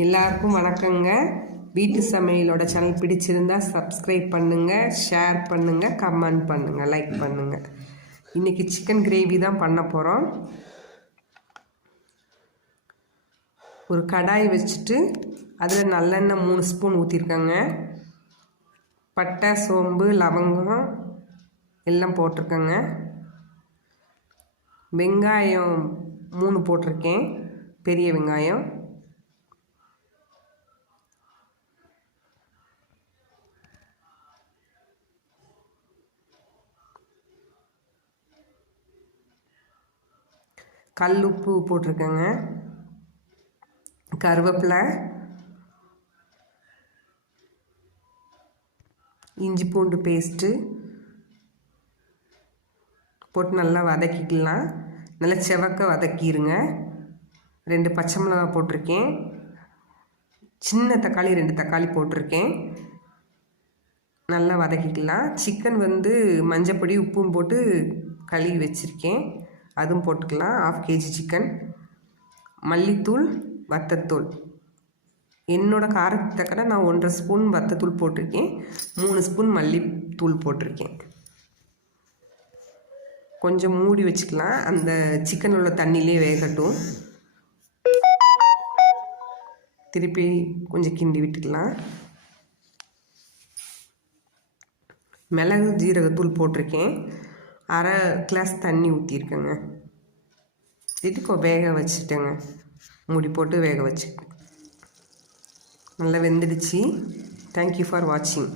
எல்லாருக்கும் வணக்கங்க. வீட்டு சமையலோட சேனல் பிடிச்சிருந்தா சப்ஸ்கிரைப் பண்ணுங்கள், ஷேர் பண்ணுங்கள், கமெண்ட் பண்ணுங்கள், லைக் பண்ணுங்கள். இன்றைக்கி சிக்கன் கிரேவி தான் பண்ண போகிறோம். ஒரு கடாய் வச்சுட்டு அதில் நல்லெண்ணெய் 3 ஸ்பூன் ஊற்றிருக்கேங்க. பட்டை, சோம்பு, லவங்கம் எல்லாம் போட்டிருக்கேங்க. வெங்காயம் 3 போட்டிருக்கேன், பெரிய வெங்காயம். கல் உப்பு போட்டிருக்கேங்க. கருவேப்பிலை, இஞ்சி பூண்டு பேஸ்ட்டு போட்டு நல்லா வதக்கிக்கலாம். நல்லா செவக்க வதக்கிடுங்க. 2 பச்சை மிளகா போட்டிருக்கேன். சின்ன தக்காளி 2 தக்காளி போட்டிருக்கேன். நல்லா வதக்கிக்கலாம். சிக்கன் மஞ்சப்பொடி உப்பும் போட்டு கழுவி வச்சுருக்கேன், அதுவும் போட்டுக்கலாம். 1/2 kg சிக்கன். மல்லித்தூள், வத்தத்தூள். என்னோடய காரத்துக்கு தக்கன நான் 1.5 ஸ்பூன் வத்தத்தூள் போட்டிருக்கேன், 3 ஸ்பூன் மல்லித்தூள் போட்டிருக்கேன். கொஞ்சம் மூடி வச்சுக்கலாம், அந்த சிக்கன் உள்ள தண்ணியிலே வேகட்டும். திருப்பி கொஞ்சம் கிண்டி விட்டுக்கலாம். மிளகு ஜீரகத்தூள் போட்டிருக்கேன். 1/2 கிளாஸ் தண்ணி ஊற்றிருக்கேங்க. இதுக்கு வேக வச்சுட்டேங்க. மூடி போட்டு வேக வச்சு நல்லா வெந்துடுச்சு. தேங்க்யூ ஃபார் வாட்சிங்.